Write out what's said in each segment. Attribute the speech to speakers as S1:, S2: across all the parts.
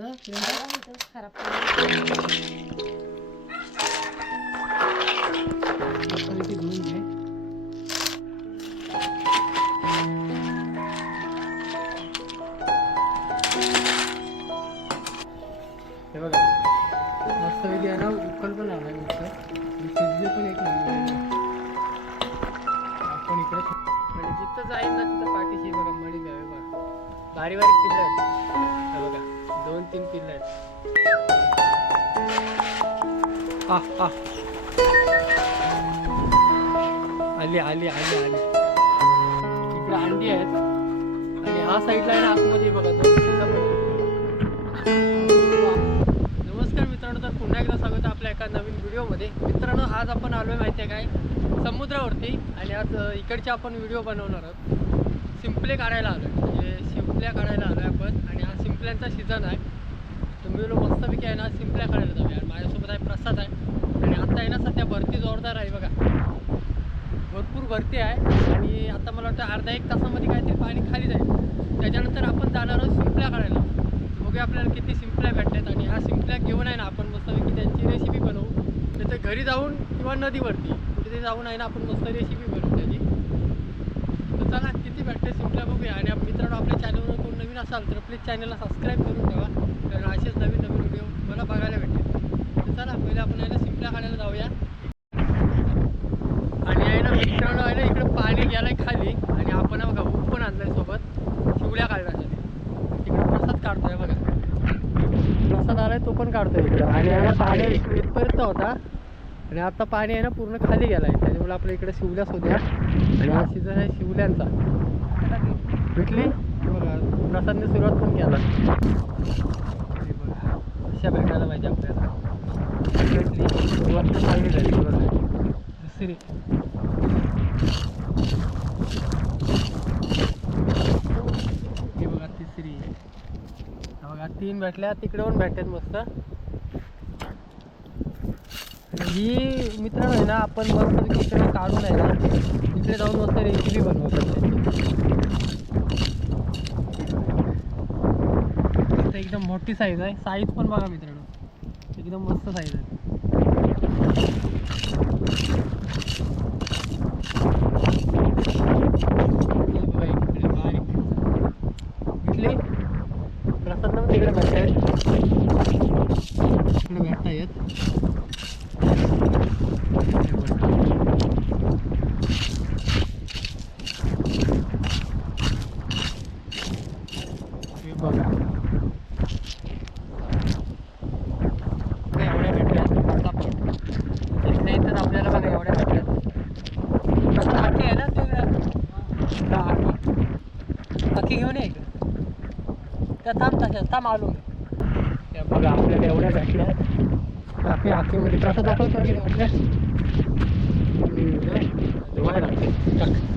S1: आहेत ना मस्तपैकी धुवून घे हे बघा. मस्तपैकी आहे ना उकल पण आलाय मस्त. शिजले पण एक नंबर आपण इकडे जिथं जाईल ना तिथं पाठीशी बघा मळी द्यावे बघा. बारीक बारीक पिल्लं दोन तीन पिल्लं आहेत आ आ. आली आली आली आली. इकडे अंडी आहेत. आणि हा साईडला आहे ना आतमध्ये बघा नमस्कार मित्रांनो तर पुन्हा एकदा स्वागत आहे आपल्या एका नवीन व्हिडिओमध्ये. मित्रांनो आज आपण आलो आहे माहिती आहे काय? समुद्रावरती. आणि आज इकडचे आपण व्हिडिओ बनवणार आहोत. सिंपले काढायला आलो आहे म्हणजे शिंपल्या काढायला आलो आहे आपण. आणि हा सिंपल्यांचा सीझन आहे. तुम्ही लोक मस्तपैकी आहे ना सिंपल्या काढायला जाऊया. यार माझ्यासोबत आहे प्रसाद आहे. आणि आता आहे ना सध्या भरती जोरदार आहे बघा. भरपूर भरती आहे. आणि आता मला वाटतं अर्धा एक तासामध्ये काहीतरी पाणी खाली जाईल. त्याच्यानंतर आपण जाणार आहोत सिंपल्या काढायला. बघूया आपल्याला किती सिंपल्या भेटतात आणि ह्या सिंपल्या घेऊन आहे ना आपण मस्तपैकी त्यांची रेसिपी बनवू. त्याच्या घरी जाऊन किंवा नदीवरती. कुठेतरी जाऊन आहे ना आपण मस्त रेसिपी बनवू त्याची. चला किती भेटते शिंपल्या बघूया. आणि मित्रांनो आपल्या चॅनलवर कोण नवीन असाल तर प्लीज चॅनलला सबस्क्राईब करून ठेवा. कारण असेच नवीन नवीन व्हिडिओ मला बघायला भेटेल तर चला पहिले आपण यायला ना शिंपल्या काढायला जाऊया. आणि आहे ना मित्रांनो आहे ना इकडे पाणी गेलंय खाली. आणि आपण बघा ऊप पण आणलाय सोबत. शिवल्या काढण्यासाठी तिकडे प्रसाद काढतोय बघा. प्रसाद आलाय तो पण काढतोय इकडं. आणि पाणी इथपर्यंत होता. आणि आता पाणी आहे ना पूर्ण खाली गेलाय. त्याच्यामुळे आपल्या इकडे शिवल्या शोध्या आणि हा सीझन आहे शिवल्यांचा. भेटली? प्रसादने सुरुवात पण केला अशा भेटायला पाहिजे आपल्याला. भेटली. सुरुवात पण चांगली झाली दुसरी. हे बघा तिसरी. बघा तीन भेटल्या तिकडे पण भेटतात मस्त. ही मित्रांनो आहे ना आपण मस्त इकडे काढून आहे ना तिकडे जाऊन मस्त रेसिपी बनवतात एकदम मोठी साईज आहे. साईज पण बघा मित्रांनो. एकदम मस्त साईज आहे हे बघा इकडे बारीक इथले प्रसाद ना तिकडे भेटतायत इकडे भेटता येत हे बघा इकडे एवढ्या भेटल्या पटापट इकडे तर आपल्याला बघा एवढ्या भेटल्या कसं आखी आहे ना तुझ्या का आखी आखी घेऊन ये त्या थांब तशा थांब आलो त्या बघा आपल्याला एवढ्या भेटल्या आखी आखीमध्ये प्रसाद दाखवतो की भेटल्या लागते.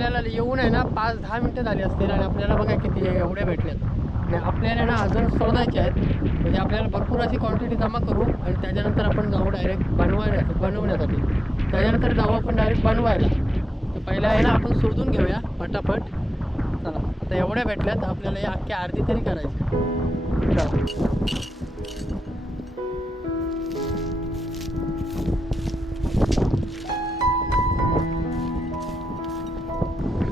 S1: आपल्याला येऊन आहे ना पाच दहा मिनटं झाली असतील आणि आपल्याला बघा किती एवढे एवढ्या आणि आपल्याला ना अजून सोडायचे आहेत. म्हणजे आपल्याला भरपूर अशी क्वांटिटी जमा करू आणि त्याच्यानंतर आपण जाऊ डायरेक्ट बनवायला बनवण्यासाठी. त्याच्यानंतर जाऊ आपण डायरेक्ट बनवायला. तर पहिला आहे ना आपण शोधून घेऊया पटापट. चला आता एवढ्या भेटल्यात आपल्याला या अख्ख्या आरती तरी करायची चला.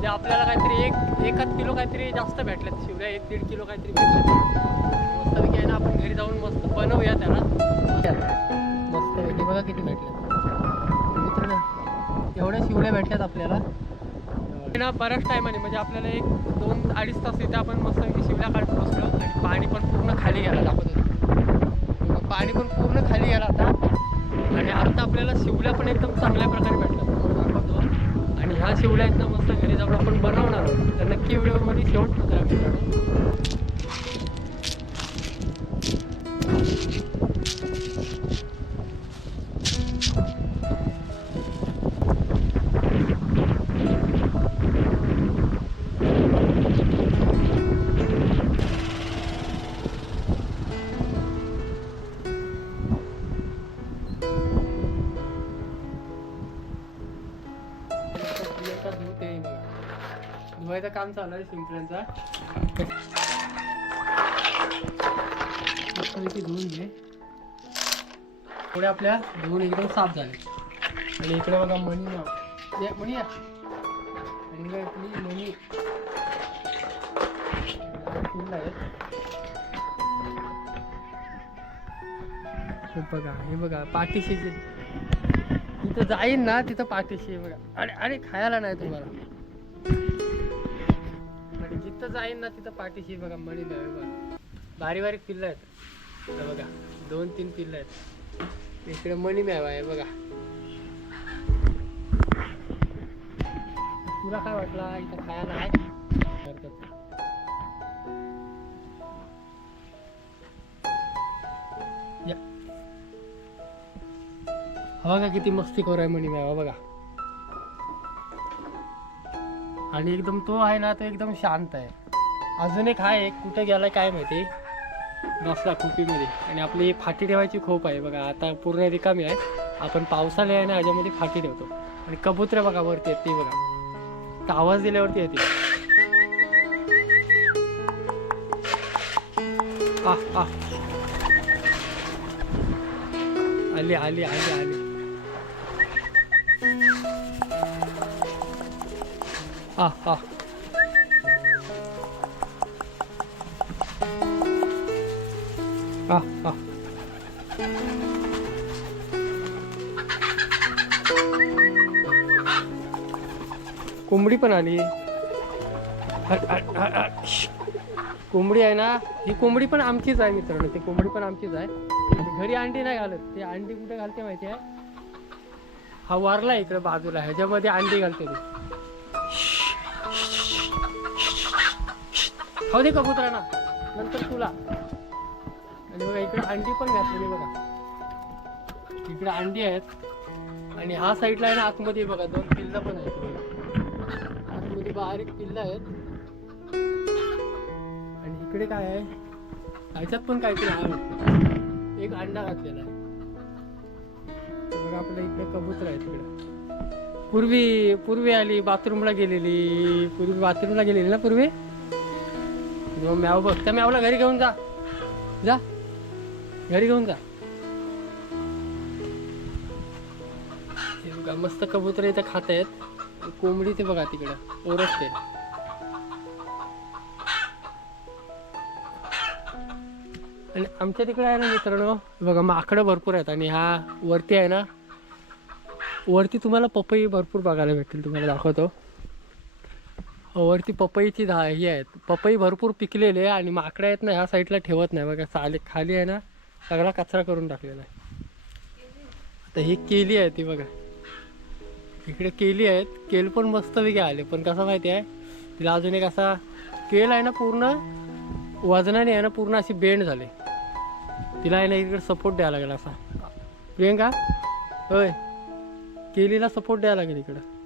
S1: म्हणजे आपल्याला काहीतरी एक एकाच किलो काहीतरी जास्त भेटल्यात शिवल्या एक दीड किलो काहीतरी मस्तपैकी आहे ना आपण घरी जाऊन मस्त बनवूया त्याला. मस्तपैकी बघा किती भेटल्यात मित्रांनो एवढ्या शिवल्या भेटल्यात आपल्याला. ना बऱ्याच टायमाने म्हणजे आपल्याला एक दोन अडीच तास इथे आपण मस्तपैकी शिवल्या काढत बसलो आणि पाणी पण पूर्ण खाली गेला दाखवत पाणी पण पूर्ण खाली गेला आता. आणि आता आपल्याला शिवल्या पण एकदम चांगल्या प्रकारे आणि ह्या शिवड्या आहेत ना मस्त घरी जाऊन आपण बनवणार आहोत. तर नक्की व्हिडिओमध्ये शेवट करा मित्रांनो इकडे काम चालू आहे शिंपल्यांचा. धुवून घे. पुढे आपल्या धुवून एकदम साफ झाले. आणि इकडे बघा मणी नाव या मणी या. आणि आपली मणी हे बघा हे बघा पाठीशी तिथं जाईन ना तिथं पाठीशी बघा. अरे अरे खायला नाही तुम्हाला. जिथं जाईन ना तिथं पाठीशी बघा मणी नाही बघा. बारीक बारीक पिल्लं आहेत. बघा दोन तीन पिल्लं आहेत. इकडे मणी मेवा आहे बघा. तुला काय वाटला? इथं खायला आहे? हवा का या किती मस्ती आहे मणी मेवा बघा. आणि एकदम तो आहे ना तो एकदम शांत आहे. अजून एक आहे कुठे गेलाय काय माहिती? बसला खोपीमध्ये. आणि आपली फाटी ठेवायची खोप आहे. बघा आता पूर्ण रिकामी आहे. आपण पावसाळ्या आहे ना ह्याच्यामध्ये फाटी ठेवतो. आणि कबुतरे बघा वरती आहेत ती बघा. तर आवाज दिल्यावरती येते आली आली आली आली. आ आ कोंबडी पण आली. हट, हट, हट, हट. कोंबडी आहे ना ही कोंबडी पण आमचीच आहे मित्रांनो ती कोंबडी पण आमचीच आहे. घरी अंडी नाही घालत. ती अंडी कुठे घालते माहिती आहे? हा वारला इकडे बाजूला ह्याच्यामध्ये अंडी घालते ती. खाऊ दे कबुतरांना नंतर तुला. आणि बघा इकडे अंडी पण घातलेली बघा. इकडे अंडी आहेत. आणि हा साईडला आहे ना आतमध्ये बघा दोन किल्ला पण आहेत. आतमध्ये बारीक किल्ला आहेत. आणि इकडे काय आहे? ह्याच्यात पण काहीतरी आहे एक अंडा घातलेला आहे. बघा आपल्या इकडे कबूतर आहे तिकडे पूर्वी पूर्वी आली बाथरूमला गेलेली. पूर्वी बाथरूमला गेलेली ना पूर्वी? म्याव बघ. त्या म्यावला घरी घेऊन जा. जा. घरी घेऊन जा. हे बघा मस्त कबूतर इथे खात आहेत. कोंबडी ते बघा तिकडं. ओरसते आणि आमच्या तिकडे आहे ना मित्रांनो बघा माकडं भरपूर आहेत आणि हा वरती आहे ना. वरती तुम्हाला पपई भरपूर बघायला भेटतील तुम्हाला दाखवतो. वरती पपईची झा ही आहेत. पपई भरपूर पिकलेले आहे आणि माकडे आहेत ना ह्या साईडला ठेवत नाही. बघा चाले खाली आहे ना सगळा कचरा करून टाकलेला आहे. आता ही केली आहे ती बघा. इकडे केली आहेत. केल पण मस्त वेगळे आले. पण कसं माहिती आहे? तिला अजून एक असा केल आहे ना पूर्ण वजनाने आहे ना पूर्ण अशी बेंड झाले. तिला आहे ना इकडे सपोर्ट द्यायला लागेल असा. प्रियंका होय. केलीला सपोर्ट द्यायला लागेल इकडं.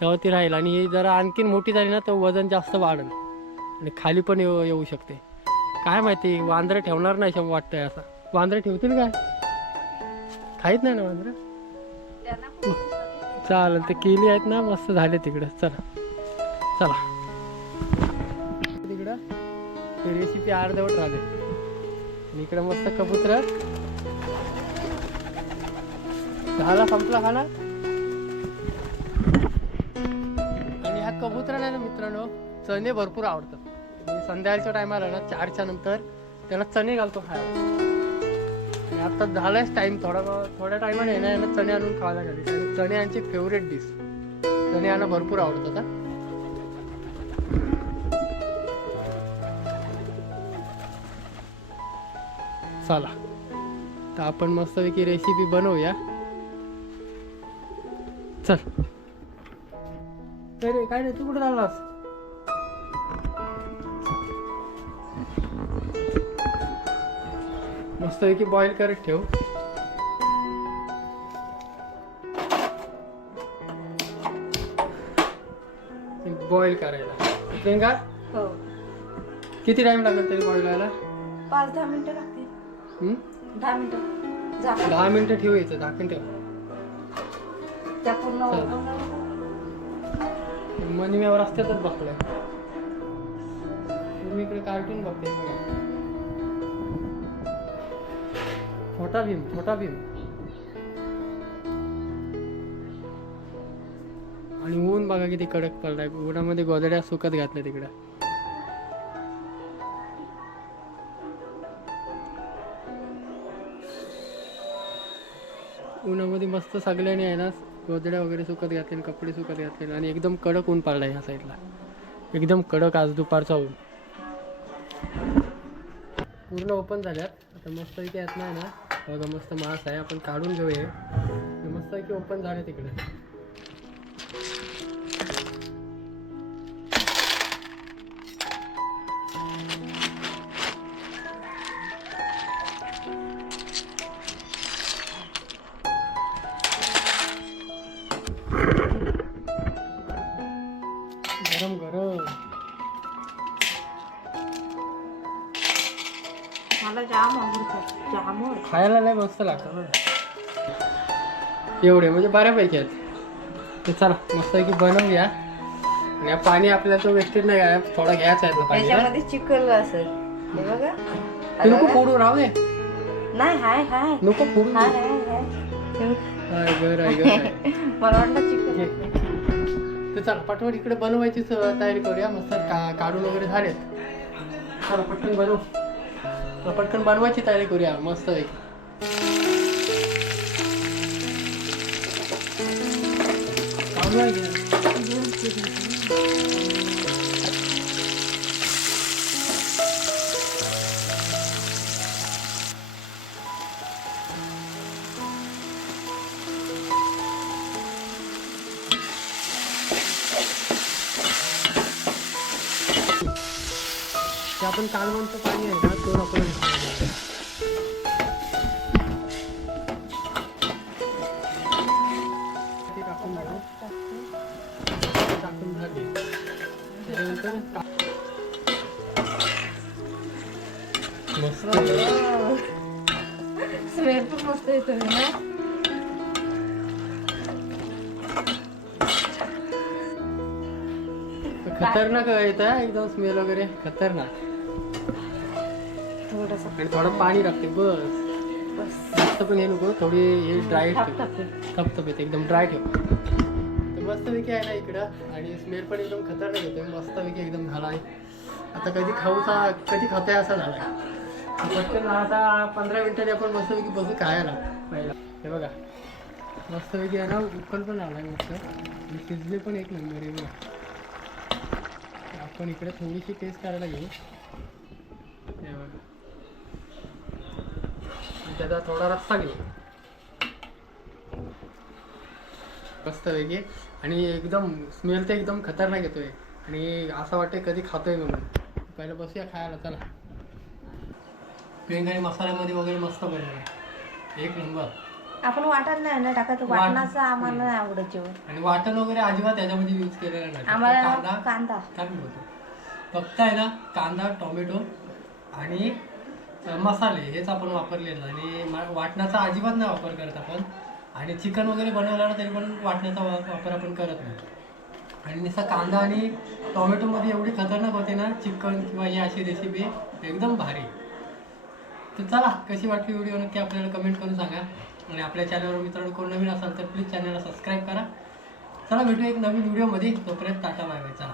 S1: तेव्हा ती राहील. आणि ही जरा आणखीन मोठी झाली ना तर वजन जास्त वाढेल. आणि खाली पण येऊ येऊ शकते. काय माहिती वांदरं ठेवणार नाही शंभर वाटतंय असं. वांदरं ठेवतील काय? खाईत नाही ना वांदरं? चालेल ते केली आहेत ना मस्त झाले तिकडं. चला चला. तिकडं ते रेसिपी अर्धवट राहिले आणि इकडं मस्त कबूतर. झाला संपला खाना? आणि ना मित्रांनो चणे भरपूर आवडतात. मी संध्याकाळच्या टायमाला ना चारच्या नंतर त्याला चणे घालतो खायला. आणि आता झालाच टाईम थोडा थोड्या टायमाने आहे ना यांना चणे आणून खायला घाले आणि चणे यांची फेवरेट डिश चणे यांना भरपूर आवडतात हा. चला. तर आपण मस्तपैकी रेसिपी बनवूया. चल. काय रे काय रे तू कुठे चाललास? मस्तपैकी बॉईल करत ठेव. बॉईल करायला. प्रियंका?
S2: हो.
S1: किती टाइम लागेल तरी बॉईल व्हायला?
S2: पाच दहा मिनिटं लागतील? दहा मिनिटं. झाकण
S1: दहा मिनिटं ठेवायचं झाकण ठेव.
S2: त्या पूर्ण.
S1: मनी मी रस्त्यातच बसलोय. तुम्ही इकडे कार्टून बघते छोटा भीम छोटा भीम. आणि ऊन बघा किती कडक पडलाय. उन्हामध्ये गोदड्या सुकत घातल्या तिकडं. उन्हामध्ये मस्त सगळ्यांनी आहे ना गोदड्या वगैरे सुकत घातले कपडे सुकत घातले आणि एकदम कडक ऊन पडलाय ह्या साईडला एकदम कडक आज दुपारचा ऊन. पूर्ण ओपन झाल्यात. आता मस्त इथे येत नाही ना बघा मस्त मास आहे. आपण काढून घेऊया. मस्त की ओपन झाले तिकडे. खायला लय मस्त लागतं ना एवढे म्हणजे बऱ्यापैकी आहेत. ते चला मस्त की बनवूया. आणि पाणी आपल्याला तो वेस्टेज नाही घ्या थोडा घ्यायचा आहे ना पाणी.
S2: त्याच्यामध्ये चिकल असेल. हे बघा.
S1: ते नको फोडू राहू दे.
S2: नाही हाय हाय.
S1: नको फोडू
S2: हाय हाय
S1: आहे आहे.
S2: मला वाटलं चिकल.
S1: तर चला पटवट इकडे बनवायची तयारी करूया. मस्त का काढून वगैरे झालेत. चला पटकन बनवू. पटकन बनवायची तयारी करूया. मस्त पैकी. चालू आपण कालवणचं पाणी आहे. ना तो आपण ते टाकून घेऊ. टाकून झाले. त्याच्यानंतर का- मस्त.
S2: स्मेल पण मस्त येतो ना?
S1: खतरनाक येतं एकदम स्मेल वगैरे. खतरनाक.
S2: थोडस
S1: आणि थोडं पाणी लागते बस.
S2: बस.
S1: जास्त पण हे नको थोडी हे ड्राय ठेव. थपथपीत एकदम ड्राय ठेव. तर मस्तपैकी आहे ना इकडं आणि स्मेल पण एकदम खतरनाक येते मस्तपैकी एकदम झाला आहे आता कधी खाऊचा कधी खातोय असा झाला आहे पटकन आता पंधरा मिनिटांनी आपण मस्तपैकी बसू खायला. पहिला. हे बघा. मस्तपैकी आहे ना उकल पण आला आहे मस्त. आणि शिजले पण एक नंबर आहे बघा. आपण इकडे थोडीशी टेस्ट करायला घेऊ हे बघा. त्याचा थोडा रस्ता घेऊ मस्त वेगळी आणि एकदम स्मेल तर एकदम खतरनाक येतोय. आणि असं वाटतंय कधी खातोय म्हणून. पहिलं बसूया खायला चला. पेंग आणि मसाल्यामध्ये वगैरे मस्त बनवलं एक नंबर.
S2: आपण वाटत नाही ना टाकत
S1: वाट-
S2: वाटणाचं आम्हाला नाही आवडत जेवण.
S1: आणि वाटण वगैरे अजिबात त्याच्यामध्ये यूज केलेलं नाही.
S2: आम्हाला
S1: कांदा
S2: कांदा.
S1: काय फक्त आहे ना कांदा टोमॅटो आणि मसाले हेच आपण वापरलेलं आणि मा- वाटणाचा अजिबात नाही वापर करत आपण. आणि चिकन वगैरे बनवलं ना तरी पण वाटण्याचा वा- वापर आपण करत नाही. आणि नुसता कांदा आणि टोमॅटोमध्ये एवढी खतरनाक होते ना चिकन किंवा ही अशी रेसिपी एकदम भारी. तर चला कशी वाटली व्हिडिओ नक्की आपल्याला कमेंट करून सांगा. आणि आपल्या चॅनलवर मित्रांनो कोण नवीन असाल तर प्लीज चॅनलला सबस्क्राईब करा. चला भेटू एक नवीन व्हिडिओमध्ये तोपर्यंत टाटा बाय बाय चला.